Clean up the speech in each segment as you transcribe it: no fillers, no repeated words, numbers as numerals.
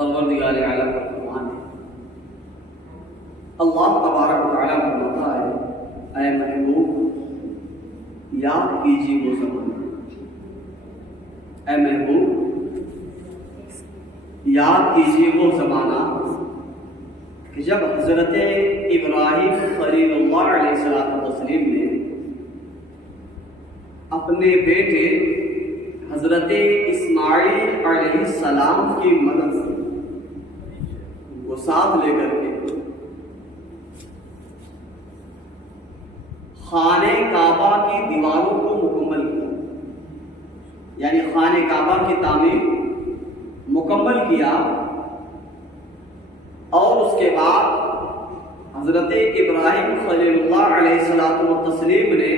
پروردگار عالم کا فرمان ہے۔ اللہ تبارک و تعالیٰ فرماتا ہے اے محبوب یاد کیجیے وہ زمانہ، اے محبوب یاد کیجیے وہ زمانہ کہ جب حضرت ابراہیم خلیل اللہ علیہ السلام نے اپنے بیٹے حضرت اسماعیل علیہ السلام کی مدد سے وہ ساتھ لے کر کے خانہ کعبہ کی دیواروں کو مکمل کیا، یعنی خانہ کعبہ کی تعمیر مکمل کیا، اور اس کے بعد حضرت ابراہیم خلیل اللہ علیہ السلام نے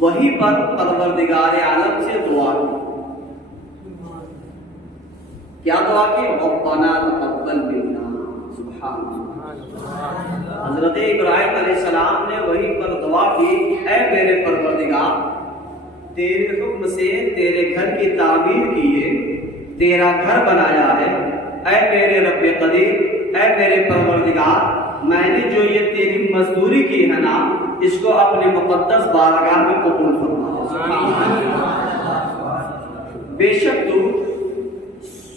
وہیں پر پروردگار عالم سے دعا کی۔ کیا دعا کی؟ ربنا تقبل منا، سبحان اللہ۔ حضرت ابراہیم علیہ السلام نے وہیں پر دعا کی، اے میرے پروردگار تیرے حکم سے تیرے گھر کی تعمیر کی ہے، تیرا گھر بنایا ہے، اے میرے رب قدیر، اے میرے پروردگار میں نے جو یہ تیری مزدوری کی ہے نا اس کو اپنے مقدس بارگاہ میں قبول فرما۔ بے شک تو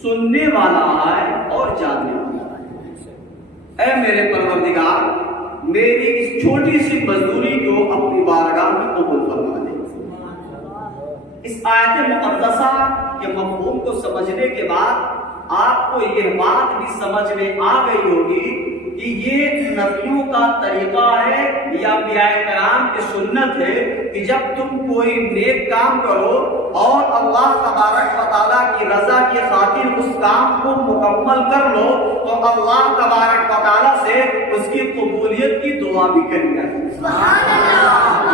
سننے والا ہے اور جاننے والا ہے، اے میرے پروردگار میری اس چھوٹی سی مزدوری کو اپنی بارگاہ میں قبول فرما دے۔ اس آیت مقدسہ کے مفہوم کو سمجھنے کے بعد آپ کو یہ بات بھی سمجھ میں آ گئی ہوگی کہ یہ نبیوں کا طریقہ ہے یا انبیاء کرام کی سنت ہے کہ جب تم کوئی نیک کام کرو اور اللہ تبارک و تعالیٰ کی رضا کی خاطر اس کام کو مکمل کر لو تو اللہ تبارک و تعالیٰ سے اس کی قبولیت کی دعا بھی کرنی ہے۔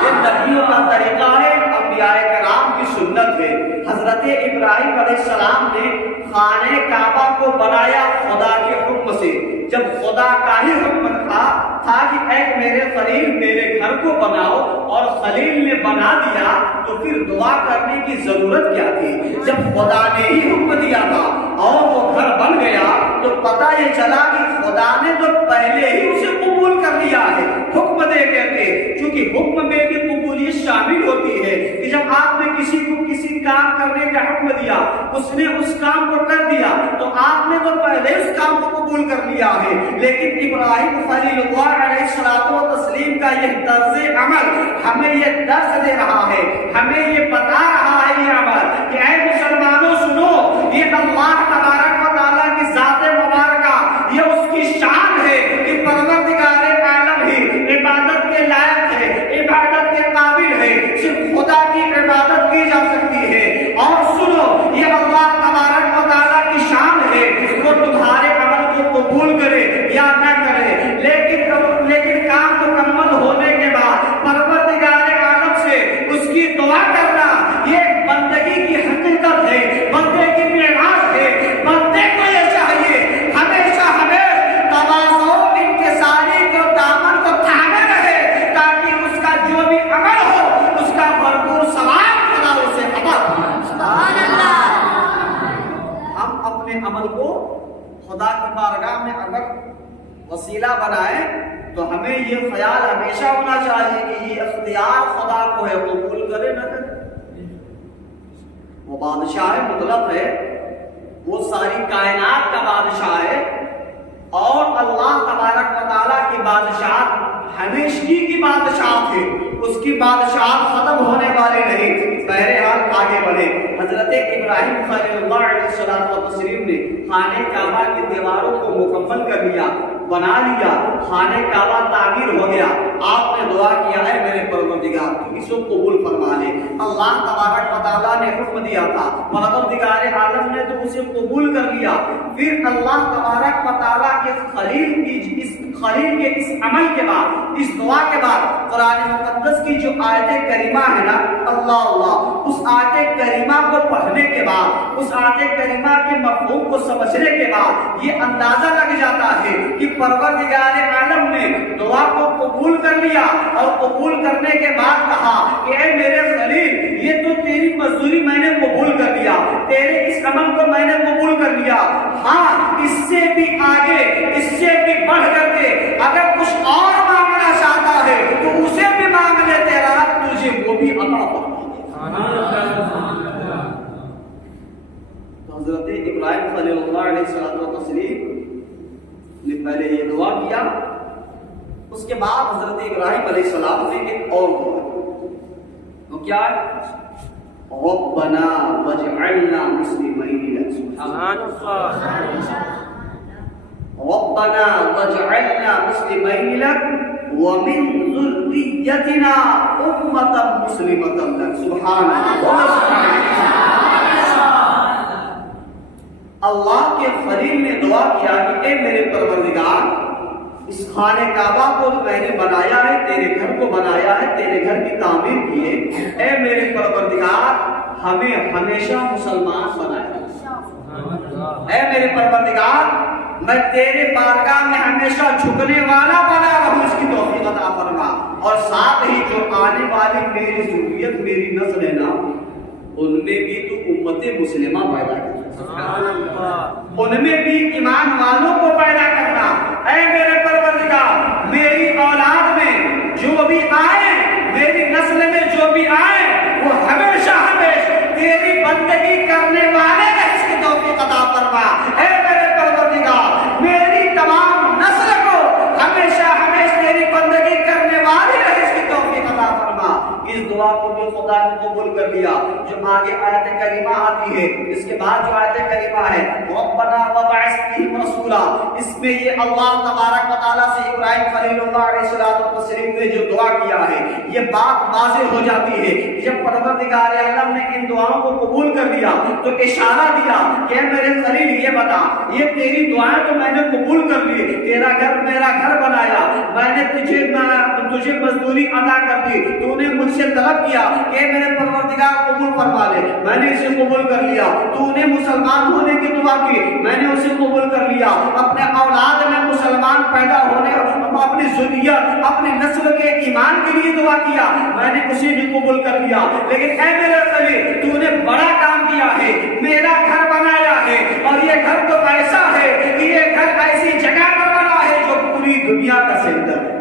یہ نبیوں کا طریقہ ہے، انبیاء کرام کی سنت ہے۔ حضرت ابراہیم علیہ السلام نے خانہ کعبہ کو بنایا خدا کے حکم سے، جب خدا کا ہی حکم تھا کہ اے میرے خلیل میرے گھر کو بناؤ، اور خلیل نے بنا دیا تو پھر دعا کرنے کی ضرورت کیا تھی؟ جب خدا نے ہی حکم دیا تھا اور وہ گھر بن گیا تو پتہ یہ چلا کہ خدا نے تو پہلے ہی اسے قبول کر لیا ہے حکم دے کے، کیونکہ حکم میں بھی قبولیت شامل ہوتی ہے کہ جب آپ نے کسی کو کسی کام کرنے کا حکم دیا اس نے اس کام کو کر دیا تو آپ نے تو پہلے اس کام کو قبول کر لیا ہے۔ لیکن ابراہیم خلیل اللہ علیہ السلام کا یہ طرز عمل ہمیں یہ درس دے رہا ہے، ہمیں یہ بتا رہا ہے یہ عمل کہ اے مسلمانوں سنو، یہ اللہ تبارک و تعالیٰ کی ذات مبارکہ، یہ اس کی شان ہے کہ پروردگار عالم ہی عبادت کے لائق ہے، عبادت کے قابل ہے، صرف خدا کی عبادت کی جا سکتی ہے۔ اور سنو یہ اللہ تبارک و تعالیٰ کی شان ہے، وہ تمہارے عمل کو قبول کرے یا نہ کرے، لیکن کام مکمل ہونے کے بعد پروردگار عالم سے اس کی دعا کرنا یہ بندگی کی حقیقت ہے، بندے کی معراج ہے۔ بندے کو یہ چاہیے ہمیشہ تواضع و انکساری کے دامن کو تھامے رہے تاکہ اس کا جو بھی عمل ہو اس کا بھرپور ثواب خدا اسے عطا فرمائے۔ سبحان اللہ۔ ہم اپنے عمل کو خدا کی بارگاہ میں اگر وسیلہ بنائیں تو ہمیں یہ خیال ہمیشہ ہونا چاہیے کہ یہ اختیار خدا کو ہے، قبول کرے نہ کرے۔ وہ بادشاہ مطلق ہے، وہ ساری کائنات کا بادشاہ ہے، اور اللہ تبارک و تعالیٰ کی بادشاہت ہمیشگی کی بادشاہت ہے، اس کی بادشاہت ختم ہونے والی نہیں۔ بہرحال آگے بڑھے، حضرت ابراہیم خلیل اللہ علیہ السلام نے خانہ کعبہ کی دیواروں کو مکمل کر لیا، بنا لیا، خانہ کعبہ تعمیر ہو گیا۔ آپ نے دعا کیا ہے میرے پروردگار تو اس کو قبول فرما لے۔ اللہ تبارک و تعالیٰ نے حکم دیا تھا، پروردگار عالم نے تو اسے قبول کر لیا۔ پھر اللہ تبارک و تعالیٰ کے خلیل کے اس عمل کے بعد، اس دعا کے بعد قرآن مقدس کی جو آیت کریمہ ہے نا اللہ اللہ، اس آیت کریمہ کو پڑھنے کے بعد، اس آیت کریمہ کے مفہوم کو سمجھنے کے بعد یہ اندازہ لگ جاتا ہے کہ پروردگار عالم نے دعا کو قبول کر لیا، اور قبول کرنے کے بعد کہا کہ اے میرے خلیل یہ تو تیری مزدوری میں نے قبول کر لیا، تیرے اس عمل کو میں نے قبول کر لیا، ہاں اس سے بھی آگے، اس سے بھی بڑھ کر کے اگر کچھ اور مانگنا چاہتا ہے تو اسے بھی مانگ لے، تیرا رب تجھے وہ بھی عطا فرمائے۔ حضرت ابراہیم خلیل اللہ علیہ السلام نے پہلے یہ دعا کیا، اس کے بعد حضرت ابراہیم علیہ السلام نے ایک اور دعا کی، وہ کیا ہے؟ ربنا واجعلنا مسلمین لک، سبحان اللہ، ربنا واجعلنا مسلمین لک ومن ذریتنا امة مسلمة لک، سبحان اللہ۔ اللہ کے خلیل نے دعا کیا کہ اے میرے پروردگار، اس خانہ کعبہ کو میں نے بنایا ہے، تیرے گھر کو بنایا ہے، تیرے گھر کی تعمیر کی ہے، اے میرے پروردگار ہمیں ہمیشہ مسلمان بنایا، اے میرے پروردگار میں تیرے بارگاہ میں ہمیشہ جھکنے والا بنا رہوں، اس کی توفیق عطا فرما، اور ساتھ ہی جو آنے والی میری ذریت، میری نسل ہے نا، ان میں بھی تو امت مسلمہ پیدا کرنا، ان میں بھی ایمان والوں کو پیدا کرنا، اے میرے پروردگار میری اولاد میں جو بھی آئے، میری نسل میں جو بھی آئے، وہ ہمیشہ ہمیشہ تیری بندگی کرنے والے ہیں، اس کی توفیق عطا فرما، اے میرے پروردگار میری تمام نسل کو ہمیشہ ہمیشہ تیری بندگی کرنے والے ہیں، اس کی توفیق عطا فرما۔ اس دعا کو بھی خدا نے قبول کر لیا۔ جو آگے آیت کریمہ آتی ہے، اس کے بعد جو آیت کریمہ ہے ربنا وبعث فیہم رسولا، اس میں یہ اللہ تبارک و تعالیٰ سے ابراہیم خلیل اللہ علیہ السلام نے جو دعا کیا ہے، یہ بات واضح ہو جاتی ہے۔ جب پروردگار عالم نے ان دعاؤں کو قبول کر لیا تو اشارہ دیا کہ میرے خلیل یہ بتا، یہ تیری دعائیں تو میں نے قبول کر لی، تیرا گھر میرا گھر بنایا، میں نے تجھے مزدوری ادا کر دی، تو نے مجھ سے طلب کیا کہ میرے پروردگار قبول فرما لے، میں نے اسے قبول کر لیا، تو نے مسلمان ہونے کی دعا کی، میں نے اسے قبول کر لیا، اپنے اولاد میں مسلمان پیدا ہونے، اپنی ذریت اپنی نسل کے ایمان کے لیے دعا کیا، میں نے اسے بھی قبول کر لیا، لیکن اے میرے خلیل تو نے بڑا کام کیا ہے، میرا گھر بنایا ہے، اور یہ گھر تو ایسا ہے کہ یہ گھر ایسی جگہ پر بنا ہے جو پوری دنیا کا سینٹر ہے،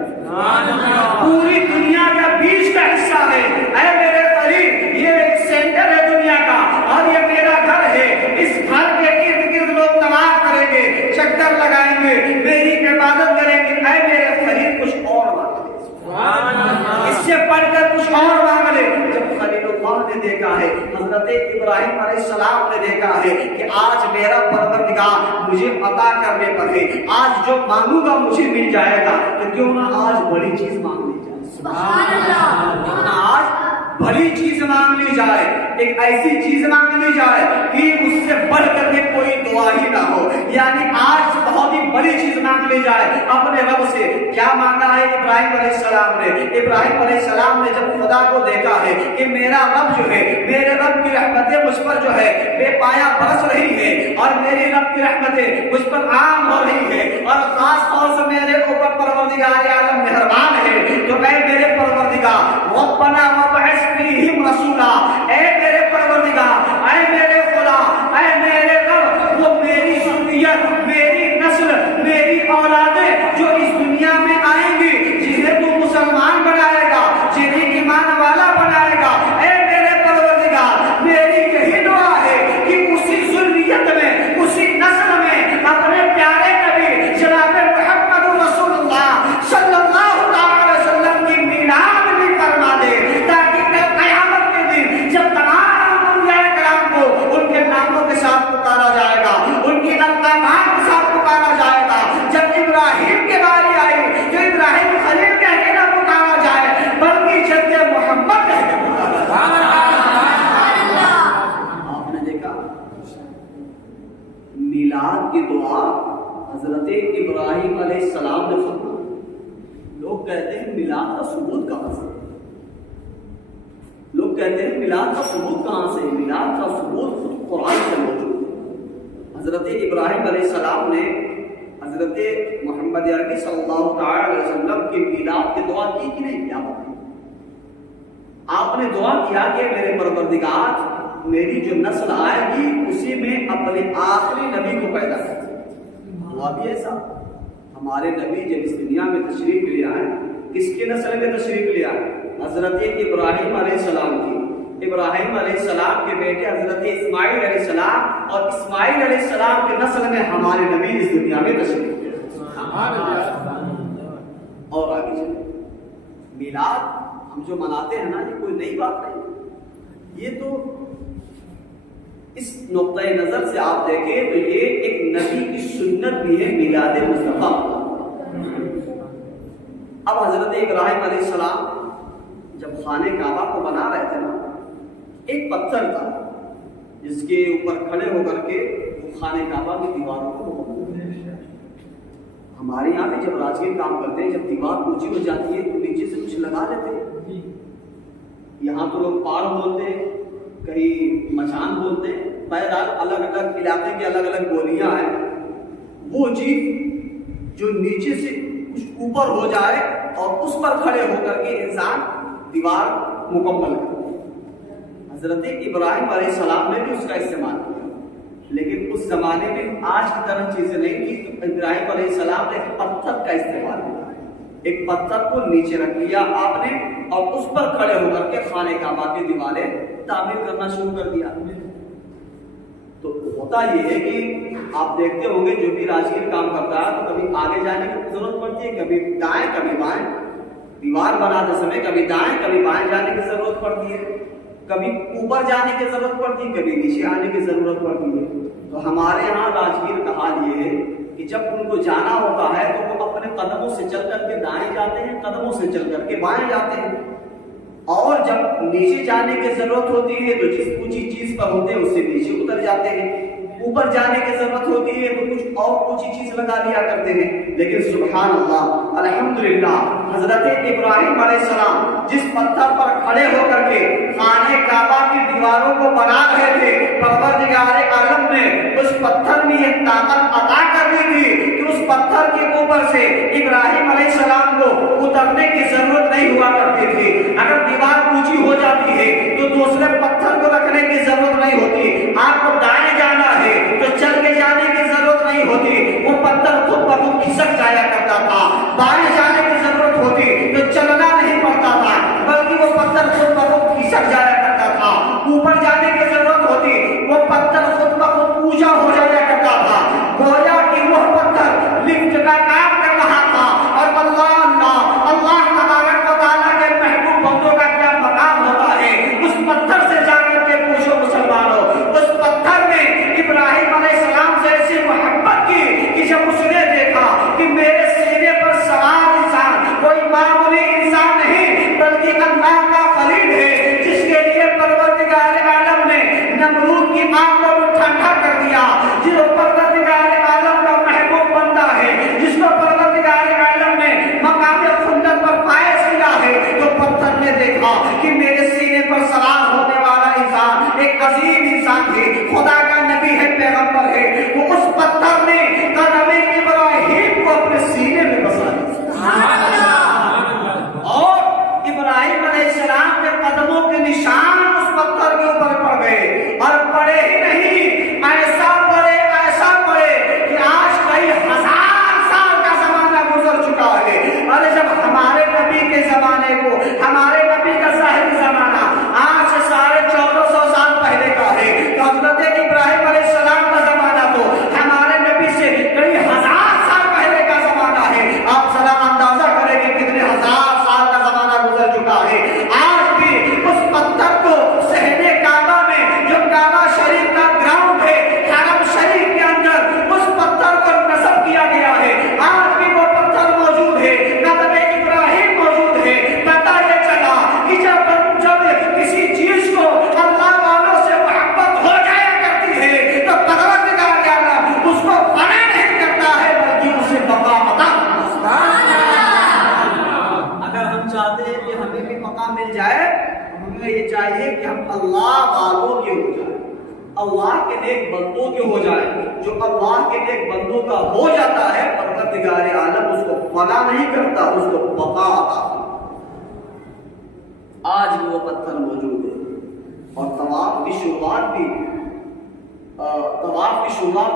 پوری دنیا کا بیچ کا حصہ ہے، اے میرے خلیل یہ ایک سینٹر ہے دنیا کا، اور یہ میرا گھر ہے، اس گھر کے ارد گرد لوگ طواف کریں گے، چکر لگائیں گے، میری عبادت کریں گے، اے میرے خلیل کچھ اور مانگ لے، اس سے پڑھ کر کچھ اور مانگ لے۔ جب خلیل اللہ نے دیکھا ہے، حضرت ابراہیم علیہ السلام نے دیکھا ہے کہ آج میرا پروردگار مجھے عطا کرنے پر ہے، آج جو مانگوں گا مجھے مل جائے گا، تو کیوں نہ آج بڑی چیز مانگ لی جائے، سبحان اللہ، کیوں نہ آج بڑی چیز مانگ لی جائے، ایک ایسی چیز مانگ لی جائے کہ اس سے بڑھ کر کے کوئی دعا ہی نہ ہو، یعنی آج بہت ہی بڑی چیز مانگ لی جائے اپنے رب سے۔ کیا مانگا ہے ابراہیم علیہ السلام نے؟ ابراہیم علیہ السلام نے جب خدا کو دیکھا ہے کہ میرا رب جو ہے، میرے رب کی رحمتیں مجھ پر جو ہے بے پایا برس رہی ہے، اور میری رب کی رحمتیں مجھ پر عام ہو رہی ہے، اور خاص طور سے میرے اوپر پروردگار عالم مہربان ہے، تو اے میرے پروردگار ربنا وبعث فیہم رسولا، اے میرے پروردگار، اے میرے خدا، اے میرے رب، وہ میری ذریت، میری نسل، میری اولادیں جو اس دنیا میں آئیں گی، جنہیں تو مسلمان بنائے گا، جنہیں ایمان والا بنائے گا، اے میرے پروردگار میری یہی دعا ہے کہ اسی ذریت میں، اسی نسل میں اپنے پیارے نبی جناب محمد رسول اللہ صلی اللہ علیہ وسلم کی میلاد بھی فرما دے، تاکہ قیامت کے دن جب تمام انبیاء کرام کو ان کے ناموں کے ساتھ پکارا جائے گا، ان کی اقدامات کے ساتھ پکارا جائے گا، جب ابراہیم کی باری آئی تو ابراہیم خلیل کہہ کے نہ پکارا جائے، بلکہ جد محمد کہہ کے پکارا جائے۔ آپ نے دیکھا میلاد کی دعا حضرت ابراہیم علیہ السلام نے فرمائی۔ لوگ کہتے ہیں میلاد کا ثبوت کہاں سے؟ لوگ کہتے ہیں میلاد کا ثبوت کہاں سے؟ میلاد کا ثبوت خود قرآن سے موجود ہے۔ حضرت ابراہیم علیہ السلام نے حضرت محمد عربی صلی اللہ علیہ وسلم کی میلاد کی دعا کی کہ نہیں کیا؟ آپ نے دعا کیا کہ میرے پروردگار میری جو نسل آئے گی اسی میں اپنے آخری نبی کو پیدا کریں۔ ہوا بھی ایسا، ہمارے نبی جب اس دنیا میں تشریف لے آئے، کس کی نسل میں تشریف لے آئے؟ حضرت ابراہیم علیہ السلام کی۔ ابراہیم علیہ السلام کے بیٹے حضرت اسماعیل علیہ السلام، اور اسماعیل علیہ السلام کے نسل میں ہمارے نبی اس دنیا میں تشریف لے آئے۔ اور آگے چلیں، میلاد ہم جو مناتے ہیں نا، یہ کوئی نئی بات نہیں، یہ تو اس نقطۂ نظر سے آپ دیکھیں تو یہ ایک نبی کی سنت بھی ہے، میلاد مصطفیٰ۔ اب حضرت ابراہیم علیہ السلام جب خانہ کعبہ کو بنا رہے تھے نا، ایک پتھر تھا جس کے اوپر کھڑے ہو کر کے وہ خانہ کعبہ کی دیواروں کو ہمارے یہاں بھی جب راجگیر کام کرتے ہیں، جب دیوار اونچی ہو جاتی ہے تو نیچے سے کچھ لگا لیتے ہیں۔ یہاں تو لوگ پاڑ بولتے ہیں، کہیں مچان بولتے ہیں، بہرحال الگ الگ علاقے کی الگ الگ بولیاں ہیں۔ وہ چیز جو نیچے سے کچھ اوپر ہو جائے اور اس پر کھڑے ہو کر کے انسان دیوار مکمل کرے۔ حضرت ابراہیم علیہ السلام نے بھی اس کا استعمال کیا، لیکن اس زمانے میں آج کی طرح چیزیں نہیں تھی، تو ابراہیم علیہ السلام نے ایک پتھر کا استعمال کیا، ایک پتھر کو نیچے رکھ لیا آپ نے، اور اس پر کھڑے ہو کر کے خانہ کعبہ کی دیواریں تعمیر کرنا شروع کر دیا۔ تو ہوتا یہ ہے کہ آپ دیکھتے ہوں گے جو بھی راجگیر کام کرتا ہے تو کبھی آگے جانے کی ضرورت پڑتی ہے، کبھی دائیں کبھی بائیں، دیوار بناتے سمے کبھی دائیں کبھی بائیں جانے کی ضرورت پڑتی ہے، کبھی اوپر جانے کی ضرورت پڑتی ہے، کبھی نیچے آنے کی ضرورت پڑتی ہے۔ تو ہمارے یہاں راجگیر کا حال یہ ہے کہ جب ان کو جانا ہوتا ہے تو وہ اپنے قدموں سے چل کر کے دائیں جاتے ہیں، قدموں سے چل کر کے بائیں جاتے ہیں، اور جب نیچے جانے کی ضرورت ہوتی ہے تو جس اونچی چیز پر ہوتے ہیں اس سے نیچے اتر جاتے ہیں، اوپر جانے کی ضرورت ہوتی ہے تو کچھ اور اونچی چیز لگا لیا کرتے ہیں۔ لیکن سبحان اللہ، الحمدللہ، حضرت ابراہیم علیہ السلام جس پتھر پر کھڑے ہو کر کے خانہ کعبہ کی دیواروں کو بنا رہے تھے، پروردگار عالم نے اس پتھر میں یہ طاقت عطا کر دی تھی کہ اس پتھر کے اوپر سے ابراہیم علیہ السلام کو اترنے کی ضرورت نہیں ہوا کرتی تھی۔ اگر دیوار اونچی ہو جاتی ہے تو دوسرے پتھر کو رکھنے کی ضرورت نہیں ہوتی، آپ کو دائیں جانا ہے تو چل کے جانے کی ضرورت نہیں ہوتی، وہ پتھر خود بخود کھسک جایا کرتا تھا۔ بائیں جانے کی ضرورت ہوتی تو چلنا نہیں پڑتا تھا، بلکہ وہ پتھر خود بخود کھسک جایا کرتا تھا۔ اوپر جانے کی ضرورت ہوتی، وہ پتھر خود بخود اونچا ہو جایا کرتا تھا، گویا کہ وہ پتھر لفٹ کا کام کر رہا تھا۔ اور اللہ تبارک و تعالیٰ کے محبوب بندوں کا کیا مقام ہوتا ہے، اس پتھر سے جا کر کے پوچھو مسلمانوں، اس پتھر نے ابراہیم علیہ السلام سے ایسی محبت کی کہ جب اس نے دیکھا کہ میرے سینے پر سوار انسان کوئی معمولی انسان نہیں بلکہ اللہ کا خلیل ہے، جس کے لیے پروردگار عالم نے نمرود کی آگ کو ٹھنڈا کر دیا، جو پروردگار عالم کا محبوب بندہ ہے، جس کو پروردگار عالم نے مقام خلد پر فائز کیا ہے، تو پتھر نے دیکھا کہ میرے سینے پر سوار ہونے والا انسان ایک عظیم انسان ہے، خدا کا نبی ہے، پیغمبر ہے۔ وہ اس پتھر نے قدم ابراہیم کو اپنے سینے میں بسا دیا، اور ابراہیم علیہ السلام کے قدموں کے نشان اس پتھر کے اوپر پڑ گئے، اور پڑے ہی نہیں، ایسا پڑے کہ آج کئی ہزار سال کا زمانہ گزر چکا ہے۔ اور جب ہمارے نبی کے زمانے کو، ہمارے نبی کا ظاہری زمانہ آج سے 1450 سال پہلے کا ہے، تو حضرت ابراہیم علیہ السلام کا زمانہ تو ہمارے نبی سے کئی ہزار سال پہلے کا زمانہ ہے۔ آپ ذرا اندازہ کریں کہ کتنے ہزار سال کا زمانہ گزر چکا ہے۔ آج بھی اس پتھر کو صحن کعبہ میں، جو کعبہ شریف کا گراؤنڈ ہے، حرم شریف کے اندر اس پتھر کو نصب کیا گیا ہے، آج بھی وہ پتھر موجود ہے، قدم ابراہیم موجود ہے۔ پتہ یہ چلا کہ جب کسی چیز کو اللہ والوں سے محبت ہو جایا کرتی ہے تو پروردگار عالم اس کو فنا نہیں کرتا ہے بلکہ اسے بقا عطا کرتا ہے۔ اگر ہم چاہتے ہیں کہ ہمیں بھی مقام مل جائے، ہمیں یہ چاہیے کہ ہم اللہ والوں کے ہو جائیں، اللہ کے نیک بندوں کے ہو جائیں۔ جو اللہ کے نیک بندوں کا ہو جاتا ہے، پروردگار عالم اس کو فنا نہیں کرتا، اس کو بقا عطا کرتا ہے۔ آج بھی وہ پتھر موجود ہے، اور طواف کی شروعات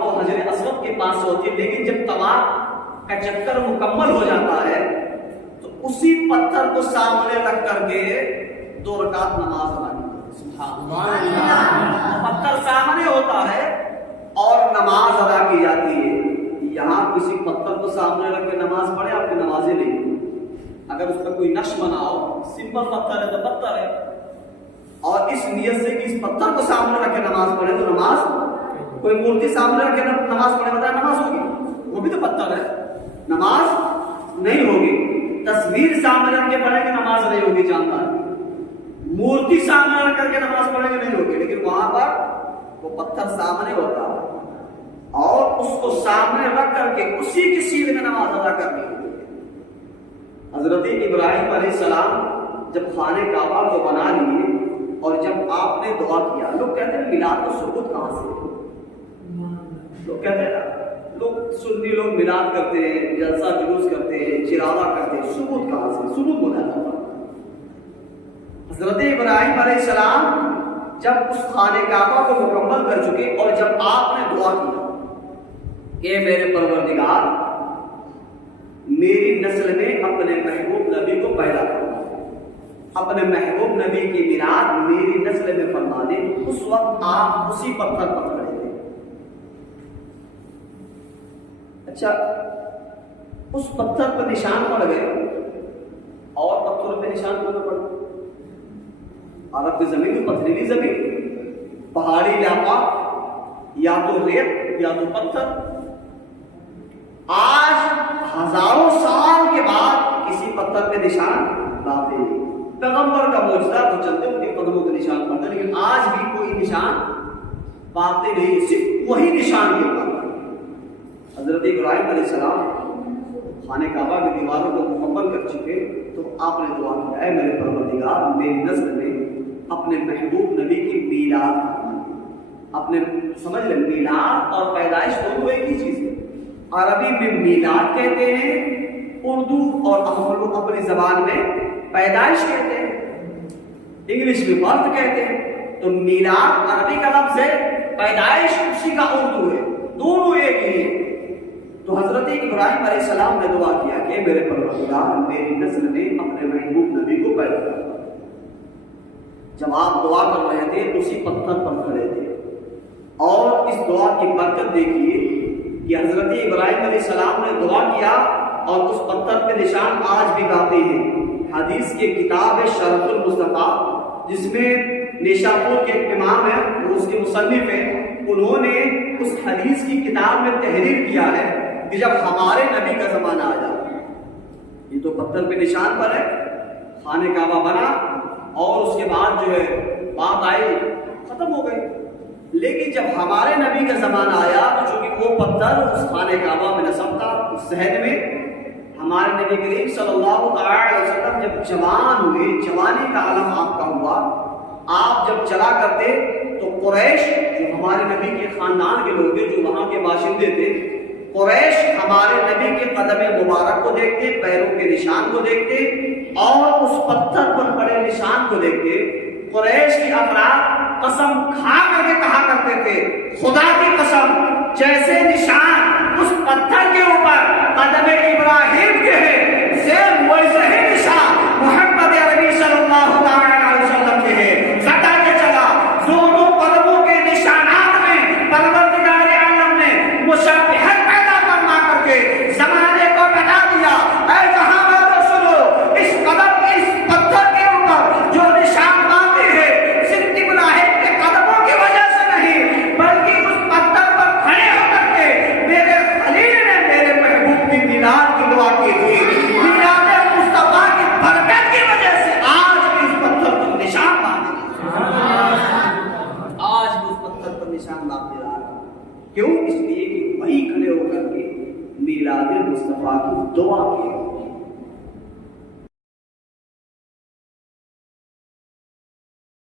تو حجر اسود کے پاس ہوتی ہے، لیکن جب طواف کا چکر مکمل ہو جاتا ہے تو اسی پتھر کو سامنے رکھ کر کے 2 رکعت نماز ادا کی، سبحان اللہ، پتھر سامنے ہوتا ہے اور نماز ادا کی جاتی ہے۔ یہاں کسی پتھر کو سامنے رکھ کے نماز پڑھے آپ کی نمازیں نہیں، اگر اس پر کوئی نقش بناؤ، سمپل پتھر ہے تو پتھر ہے، اور اس نیت سے کہ اس پتھر کو سامنے رکھ کے نماز پڑھے تو نماز، کوئی مورتی سامنے رکھ کے نماز پڑھے بتائے نماز ہوگی؟ وہ بھی تو پتھر ہے، نماز نہیں ہوگی۔ تصویر سامنے رکھ کے پڑھیں گے نماز نہیں ہوگی، جانتا ہے، مورتی سامنے رکھ کر کے نماز پڑھیں گے نہیں ہوگی، لیکن وہاں پر وہ پتھر سامنے ہوتا ہے اور اس کو سامنے رکھ کر کے اسی کی سیدھ میں نماز ادا کرنی ہے۔ حضرت ابراہیم علیہ السلام جب خانہ کعبہ کو بنا لیے اور جب آپ نے دعا کیا، لوگ کہتے ہیں میلاد تو ثبوت کہاں سے؟ لوگ کہتے ہیں نا، لوگ سنی لوگ میلاد کرتے ہیں، جلسہ جلوس کرتے ہیں، چراغا کرتے ہیں، ثبوت کہاں سے؟ ثبوت بتاتا ہوں۔ حضرت ابراہیم علیہ السلام جب اس خانہ کعبہ کو مکمل کر چکے اور جب آپ نے دعا کی کہ میرے پروردگار میری نسل میں اپنے محبوب نبی کو پیدا کرنا، اپنے محبوب نبی کی میلاد میری نسل میں فرما دے، اس وقت آپ اسی پتھر پر کھڑے تھے۔ اچھا، اس پتھر پر نشان پڑ گئے اور پتھر پہ نشان کیوں نہ پڑ گئے؟ عرب کی زمین تو پتھریلی زمین، پہاڑی علاقہ، یا تو ریت یا تو پتھر۔ آج ہزاروں سال کے بعد کسی پتھر پہ نشان لاتے ہیں، پیغمبر کا معجزہ تو چلتے ان کے قدموں کے نشان پڑتے ہیں، لیکن آج بھی کوئی نشان پاتے نہیں، صرف وہی نشان ہی پاتا ہے۔ حضرت ابراہیم علیہ السلام خانہ کعبہ کی دیواروں کو مکمل کر چکے تو آپ نے دعا کیا، اے میرے پروردگار میری نسل میں اپنے محبوب نبی کی میلاد، اپنے سمجھ لیں میلاد اور پیدائش دونوں ایک ہی چیز ہے۔ عربی میں میلاد کہتے ہیں، اردو اور ہم لوگ اپنی زبان میں پیدائش کہتے ہیں، انگلش میں برتھ کہتے ہیں۔ تو میلاد عربی کا لفظ ہے، پیدائش اسی کا اردو ہے، دونوں ایک ہی ہیں۔ تو حضرت ابراہیم علیہ السلام نے دعا کیا کہ میرے پروردگار میری نسل میں اپنے محبوب نبی کو پیدا کر۔ جب آپ دعا کر رہے تھے اسی پتھر پر کھڑے تھے، اور اس دعا کی برکت دیکھیے کہ حضرت ابراہیم علیہ السلام نے دعا کیا اور اس پتھر پہ نشان آج بھی گاتے ہیں۔ حدیث کی کتاب ہے شرف المصطفیٰ، جس میں نیشاپور کے ایک امام ہے، وہ اس کے مصنف ہیں، انہوں نے اس حدیث کی کتاب میں تحریر کیا ہے کہ جب ہمارے نبی کا زمانہ آ جائے، یہ تو پتھر پہ نشان پر ہے، خانہ کعبہ بنا اور اس کے بعد جو ہے بات آئی ختم ہو گئی، لیکن جب ہمارے نبی کا زمانہ آیا تو چونکہ وہ پتھر اس خانہ کعبہ میں نصب تھا، اس صحن میں ہمارے نبی کریم صلی اللہ علیہ وسلم جب جوان ہوئے، جوانی کا عالم آپ کا ہوا، آپ جب چلا کرتے تو قریش جو ہمارے نبی کے خاندان کے لوگ تھے، جو وہاں کے باشندے تھے، قریش ہمارے نبی کے قدم مبارک کو دیکھتے، پیروں کے نشان کو دیکھتے اور اس پتھر پر پڑے نشان کو دیکھتے۔ قریش کے افراد قسم کھا کر کے کہا کرتے تھے، خدا کی قسم جیسے نشان اس پتھر کے اوپر قدم ابراہیم کے ہیں، سیم ویسے ہی نشان محمد عربی صلی اللہ علیہ وسلم کے ہیں۔ بتا کے چلا دونوں قدموں کے نشانات میں پروردگار عالم نے مشابہت پیدا فرما کر کے زمانے کو بتا دیا، اے جہاں والو سنو، اس قدم اس پتھر کے اوپر جو نشان باقی ہے صرف ابراہیم کے قدموں کی وجہ سے نہیں، بلکہ اس پتھر پر کھڑے ہو کر کے میرے خلیل نے میرے محبوب کی میلاد کی دعا کی تھی، میلاد مصطفیٰ کی برکت کی وجہ سے آج بھی اس پتھر پر نشان باقی ہے، آج بھی اس پتھر پر نشان باقی رہا۔ کیوں؟ اس لیے کہ وہی کھڑے ہو کر کے میلاد مصطفیٰ کی دعا کی